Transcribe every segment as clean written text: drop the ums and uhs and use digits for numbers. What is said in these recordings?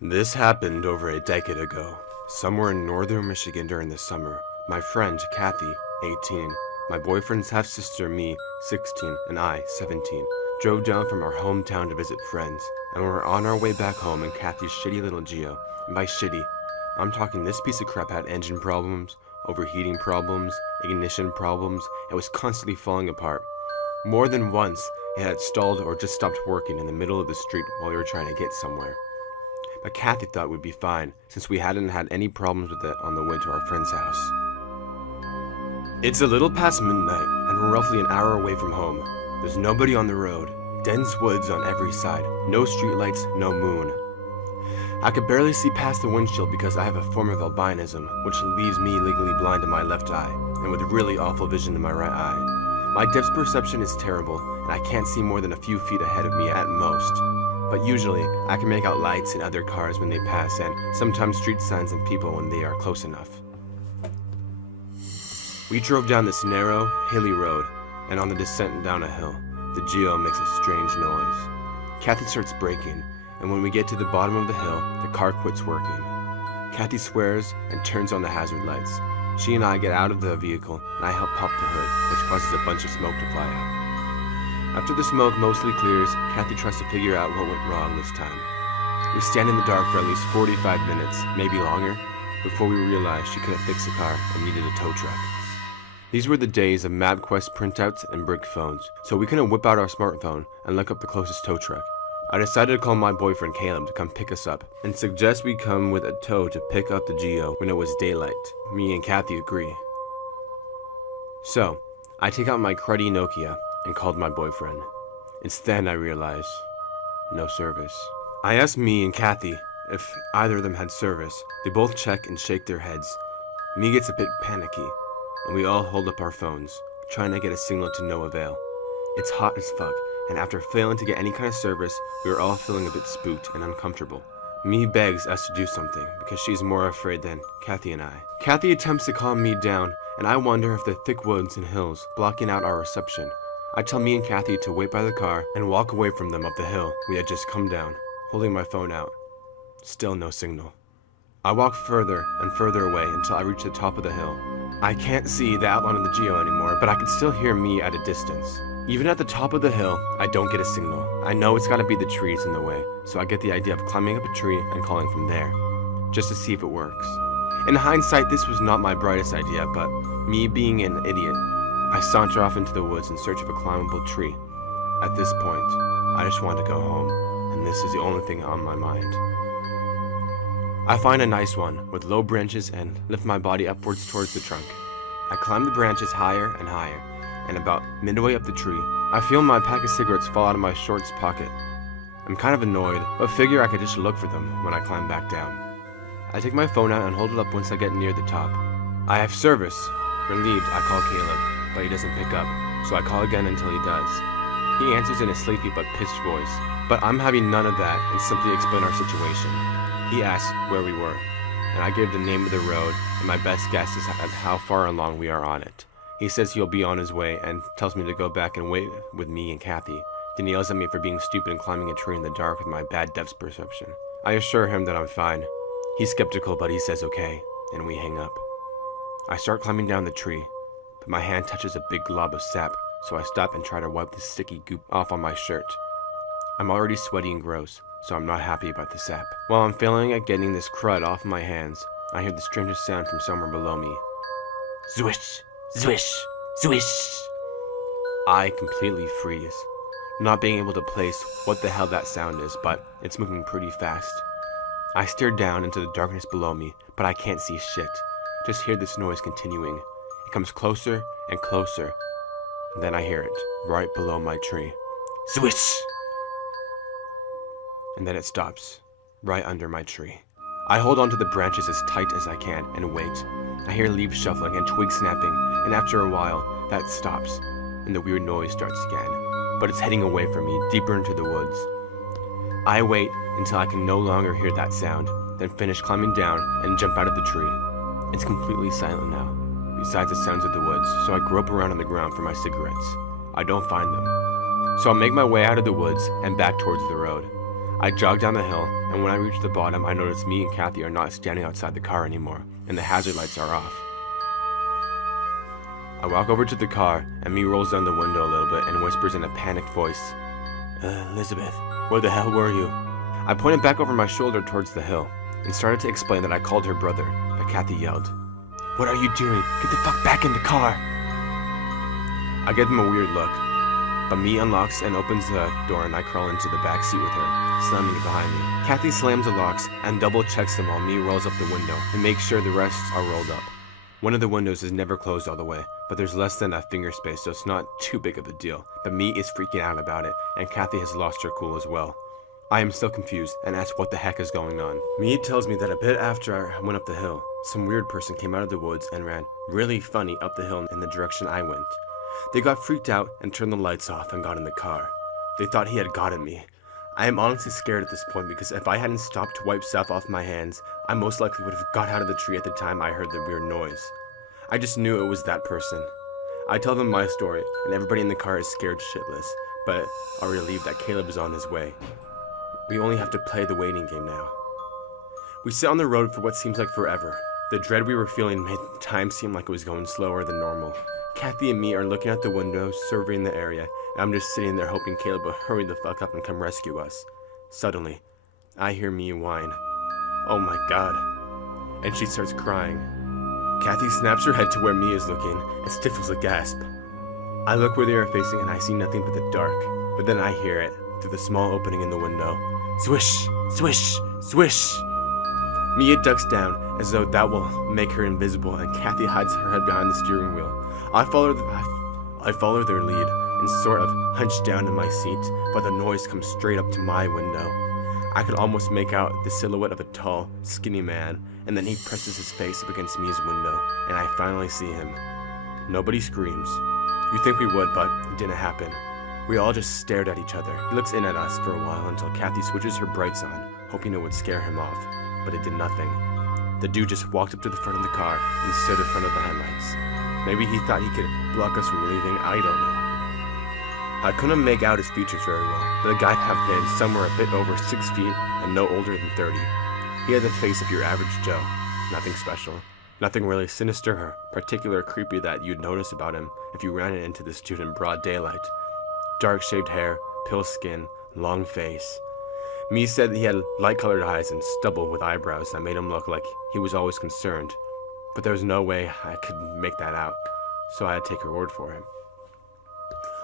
This happened over a decade ago, somewhere in northern Michigan during the summer. My friend, Kathy, 18, my boyfriend's half-sister, me, 16, and I, 17, drove down from our hometown to visit friends, and we were on our way back home in Kathy's shitty little Geo. And by shitty, I'm talking this piece of crap had engine problems, overheating problems, ignition problems, and was constantly falling apart. More than once, it had stalled or just stopped working in the middle of the street while we were trying to get somewhere. But Kathy thought we'd be fine, since we hadn't had any problems with it on the way to our friend's house. It's a little past midnight, and we're roughly an hour away from home. There's nobody on the road, dense woods on every side, no streetlights, no moon. I could barely see past the windshield because I have a form of albinism, which leaves me legally blind in my left eye, and with really awful vision in my right eye. My depth perception is terrible, and I can't see more than a few feet ahead of me at most. But usually, I can make out lights and other cars when they pass, and sometimes street signs and people when they are close enough. We drove down this narrow, hilly road, and on the descent down a hill, the Geo makes a strange noise. Kathy starts braking, and when we get to the bottom of the hill, the car quits working. Kathy swears and turns on the hazard lights. She and I get out of the vehicle, and I help pop the hood, which causes a bunch of smoke to fly out. After the smoke mostly clears, Kathy tries to figure out what went wrong this time. We stand in the dark for at least 45 minutes, maybe longer, before we realize she couldn't fix the car and needed a tow truck. These were the days of MapQuest printouts and brick phones, so we couldn't whip out our smartphone and look up the closest tow truck. I decided to call my boyfriend Caleb to come pick us up, and suggest we come with a tow to pick up the Geo when it was daylight. Me and Kathy agree. So, I take out my cruddy Nokia and called my boyfriend. It's then I realize, no service. I asked me and Kathy if either of them had service. They both check and shake their heads. Me gets a bit panicky, and we all hold up our phones, trying to get a signal to no avail. It's hot as fuck, and after failing to get any kind of service, we were all feeling a bit spooked and uncomfortable. Me begs us to do something, because she's more afraid than Kathy and I. Kathy attempts to calm me down, and I wonder if the thick woods and hills blocking out our reception. I tell me and Kathy to wait by the car and walk away from them up the hill we had just come down, holding my phone out. Still no signal. I walk further and further away until I reach the top of the hill. I can't see the outline of the Geo anymore, but I can still hear me at a distance. Even at the top of the hill, I don't get a signal. I know it's gotta be the trees in the way, so I get the idea of climbing up a tree and calling from there, just to see if it works. In hindsight, this was not my brightest idea, but me being an idiot, I saunter off into the woods in search of a climbable tree. At this point, I just want to go home, and this is the only thing on my mind. I find a nice one, with low branches, and lift my body upwards towards the trunk. I climb the branches higher and higher, and about midway up the tree, I feel my pack of cigarettes fall out of my shorts pocket. I'm kind of annoyed, but figure I could just look for them when I climb back down. I take my phone out and hold it up once I get near the top. I have service. Relieved, I call Caleb, but he doesn't pick up, so I call again until he does. He answers in a sleepy but pissed voice, but I'm having none of that and simply explain our situation. He asks where we were, and I give the name of the road and my best guess is at how far along we are on it. He says he'll be on his way and tells me to go back and wait with me and Kathy. Then he yells at me for being stupid and climbing a tree in the dark with my bad depth perception. I assure him that I'm fine. He's skeptical, but he says okay, and we hang up. I start climbing down the tree, but my hand touches a big glob of sap, so I stop and try to wipe the sticky goop off on my shirt. I'm already sweaty and gross, so I'm not happy about the sap. While I'm failing at getting this crud off my hands, I hear the strangest sound from somewhere below me. Zwish! Zwish! Zwish! I completely freeze, not being able to place what the hell that sound is, but it's moving pretty fast. I stare down into the darkness below me, but I can't see shit. Just hear this noise continuing. It comes closer and closer, and then I hear it, right below my tree. Swish! And then it stops, right under my tree. I hold onto the branches as tight as I can and wait. I hear leaves shuffling and twigs snapping, and after a while, that stops, and the weird noise starts again. But it's heading away from me, deeper into the woods. I wait until I can no longer hear that sound, then finish climbing down and jump out of the tree. It's completely silent now, besides the sounds of the woods, so I grope around on the ground for my cigarettes. I don't find them. So I make my way out of the woods and back towards the road. I jog down the hill, and when I reach the bottom, I notice me and Kathy are not standing outside the car anymore, and the hazard lights are off. I walk over to the car, and me rolls down the window a little bit and whispers in a panicked voice, Elizabeth, where the hell were you? I pointed back over my shoulder towards the hill, and started to explain that I called her brother, but Kathy yelled, What are you doing? Get the fuck back in the car! I give him a weird look, but me unlocks and opens the door and I crawl into the back seat with her, slamming it behind me. Kathy slams the locks and double checks them while me rolls up the window and makes sure the rest are rolled up. One of the windows is never closed all the way, but there's less than a finger space, so it's not too big of a deal. But me is freaking out about it, and Kathy has lost her cool as well. I am still confused and ask what the heck is going on. Me tells me that a bit after I went up the hill, some weird person came out of the woods and ran really funny up the hill in the direction I went. They got freaked out and turned the lights off and got in the car. They thought he had gotten me. I am honestly scared at this point because if I hadn't stopped to wipe stuff off my hands, I most likely would have got out of the tree at the time I heard the weird noise. I just knew it was that person. I tell them my story, and everybody in the car is scared shitless, but are relieved that Caleb is on his way. We only have to play the waiting game now. We sit on the road for what seems like forever. The dread we were feeling made time seem like it was going slower than normal. Kathy and me are looking out the window, surveying the area, and I'm just sitting there hoping Caleb will hurry the fuck up and come rescue us. Suddenly, I hear me whine, "Oh my god," and she starts crying. Kathy snaps her head to where Mia is looking and stifles a gasp. I look where they are facing and I see nothing but the dark, but then I hear it through the small opening in the window. Swish, swish, swish. Mia ducks down as though that will make her invisible, and Kathy hides her head behind the steering wheel. I follow their lead and sort of hunch down in my seat, but the noise comes straight up to my window. I could almost make out the silhouette of a tall, skinny man, and then he presses his face up against Mia's window, and I finally see him. Nobody screams. You'd think we would, but it didn't happen. We all just stared at each other. He looks in at us for a while until Kathy switches her brights on, hoping it would scare him off, but it did nothing. The dude just walked up to the front of the car and stood in front of the headlights. Maybe he thought he could block us from leaving, I don't know. I couldn't make out his features very well, but the guy had been somewhere a bit over 6 feet and no older than 30. He had the face of your average Joe. Nothing special. Nothing really sinister or particularly creepy that you'd notice about him if you ran into this dude in broad daylight. Dark shaved hair, pale skin, long face. Me said that he had light-colored eyes and stubble with eyebrows that made him look like he was always concerned. But there was no way I could make that out, so I had to take her word for him.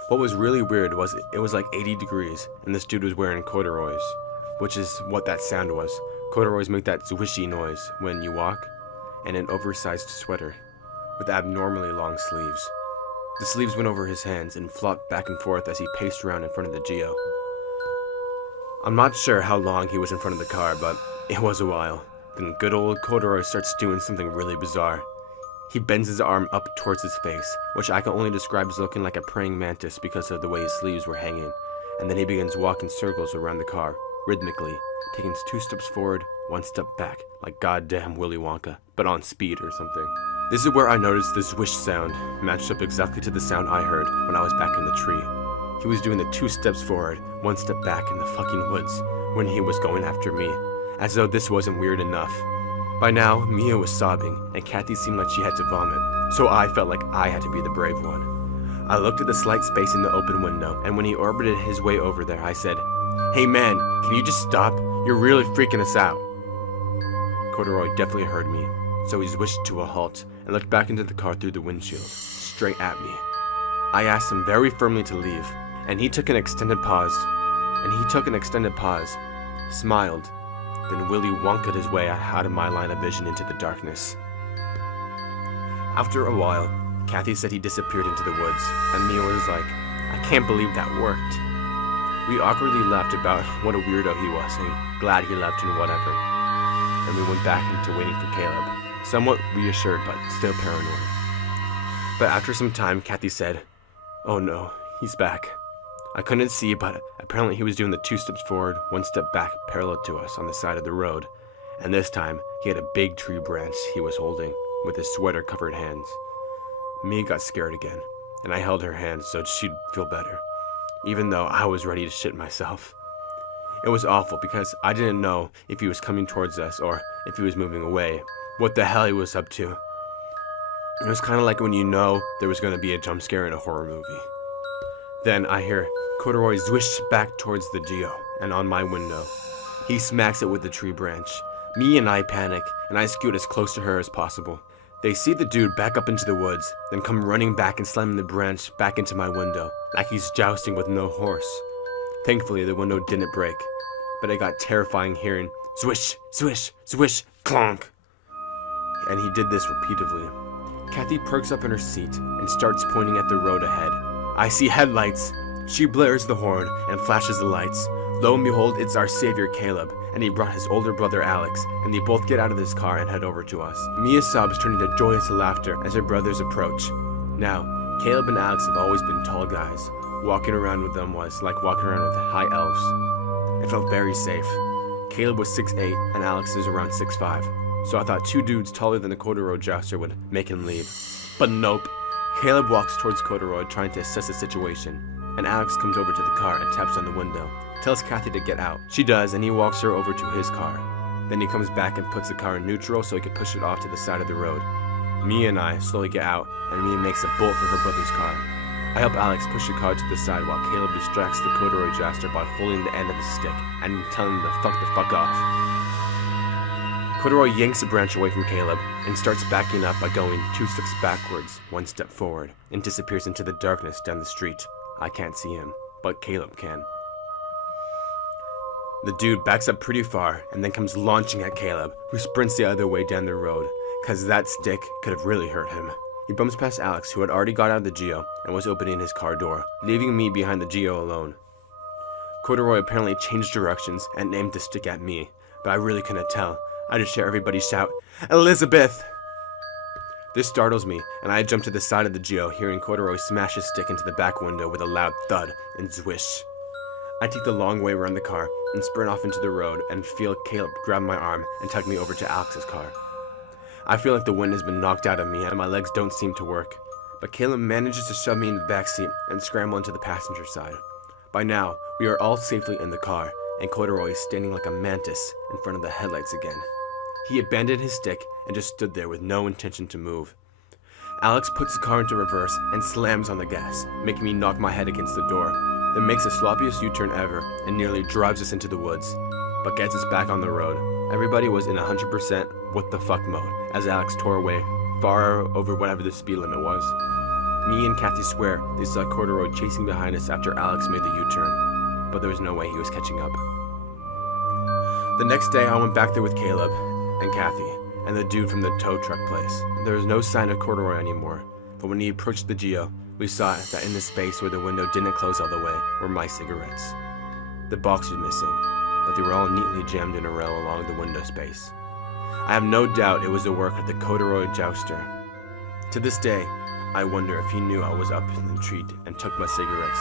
What was really weird was it was like 80 degrees, and this dude was wearing corduroys, which is what that sound was. Corduroys make that swishy noise when you walk, and an oversized sweater with abnormally long sleeves. The sleeves went over his hands and flopped back and forth as he paced around in front of the Geo. I'm not sure how long he was in front of the car, but it was a while. Then good old Corduroy starts doing something really bizarre. He bends his arm up towards his face, which I can only describe as looking like a praying mantis because of the way his sleeves were hanging, and then he begins walking circles around the car, rhythmically, taking 2 steps forward, 1 step back, like goddamn Willy Wonka, but on speed or something. This is where I noticed the swish sound matched up exactly to the sound I heard when I was back in the tree. He was doing the 2 steps forward, 1 step back in the fucking woods when he was going after me, as though this wasn't weird enough. By now, Mia was sobbing, and Kathy seemed like she had to vomit, so I felt like I had to be the brave one. I looked at the slight space in the open window, and when he orbited his way over there, I said, "Hey man, can you just stop? You're really freaking us out." Corduroy definitely heard me, so he swished to a halt and looked back into the car through the windshield, straight at me. I asked him very firmly to leave, and he took an extended pause, smiled, then Willy Wonka'd his way out of my line of vision into the darkness. After a while, Kathy said he disappeared into the woods, and Mia was like, "I can't believe that worked." We awkwardly laughed about what a weirdo he was, and glad he left and whatever. And we went back into waiting for Caleb, somewhat reassured but still paranoid. But after some time, Kathy said, "Oh no, he's back." I couldn't see, but apparently he was doing the 2 steps forward, 1 step back parallel to us on the side of the road, and this time he had a big tree branch he was holding with his sweater-covered hands. Mia got scared again, and I held her hand so she'd feel better, even though I was ready to shit myself. It was awful because I didn't know if he was coming towards us or if he was moving away. What the hell he was up to. It was kind of like when you know there was going to be a jump scare in a horror movie. Then I hear Corduroy swish back towards the Geo and on my window. He smacks it with the tree branch. Me and I panic, and I scoot as close to her as possible. They see the dude back up into the woods, then come running back and slamming the branch back into my window, like he's jousting with no horse. Thankfully, the window didn't break, but it got terrifying hearing swish, swish, swish, clonk. And he did this repeatedly. Kathy perks up in her seat and starts pointing at the road ahead. I see headlights. She blares the horn and flashes the lights. Lo and behold, it's our savior Caleb, and he brought his older brother Alex, and they both get out of this car and head over to us. Mia's sobs turn into joyous laughter as her brothers approach. Now, Caleb and Alex have always been tall guys. Walking around with them was like walking around with high elves. It felt very safe. Caleb was 6'8", and Alex is around 6'5", so I thought 2 dudes taller than the Corduroy Jouster would make him leave. But nope. Caleb walks towards Corduroy trying to assess the situation, and Alex comes over to the car and taps on the window. Tells Kathy to get out. She does, and he walks her over to his car. Then he comes back and puts the car in neutral so he can push it off to the side of the road. Mia and I slowly get out, and Mia makes a bolt for her brother's car. I help Alex push the car to the side while Caleb distracts the Corduroy Jouster by holding the end of the stick and telling him to fuck the fuck off. Corduroy yanks the branch away from Caleb and starts backing up by going 2 steps backwards, 1 step forward, and disappears into the darkness down the street. I can't see him, but Caleb can. The dude backs up pretty far and then comes launching at Caleb, who sprints the other way down the road, cause that stick could have really hurt him. He bumps past Alex, who had already got out of the Geo and was opening his car door, leaving me behind the Geo alone. Corduroy apparently changed directions and aimed the stick at me, but I really couldn't tell. I just hear everybody shout, "Elizabeth!" This startles me, and I jump to the side of the Geo, hearing Corduroy smash his stick into the back window with a loud thud and swish. I take the long way around the car and sprint off into the road and feel Caleb grab my arm and tug me over to Alex's car. I feel like the wind has been knocked out of me and my legs don't seem to work, but Caleb manages to shove me in the backseat and scramble into the passenger side. By now, we are all safely in the car, and Corduroy is standing like a mantis in front of the headlights again. He abandoned his stick and just stood there with no intention to move. Alex puts the car into reverse and slams on the gas, making me knock my head against the door. Then makes the sloppiest U-turn ever and nearly drives us into the woods, but gets us back on the road. Everybody was in 100% what the fuck mode as Alex tore away far over whatever the speed limit was. Me and Kathy swear they saw Corduroy chasing behind us after Alex made the U-turn, but there was no way he was catching up. The next day I went back there with Caleb and Kathy and the dude from the tow truck place. There was no sign of Corduroy anymore, but when he approached the Geo, we saw that in the space where the window didn't close all the way were my cigarettes. The box was missing, but they were all neatly jammed in a row along the window space. I have no doubt it was the work of the Corduroy Jouster. To this day, I wonder if he knew I was up in the tree and took my cigarettes,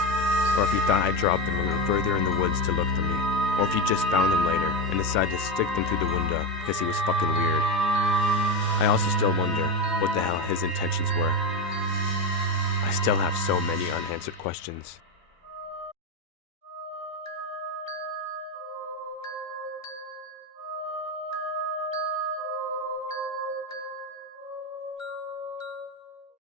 or if he thought I dropped them and went further in the woods to look for me, or if he just found them later and decided to stick them through the window because he was fucking weird. I also still wonder what the hell his intentions were. I still have so many unanswered questions.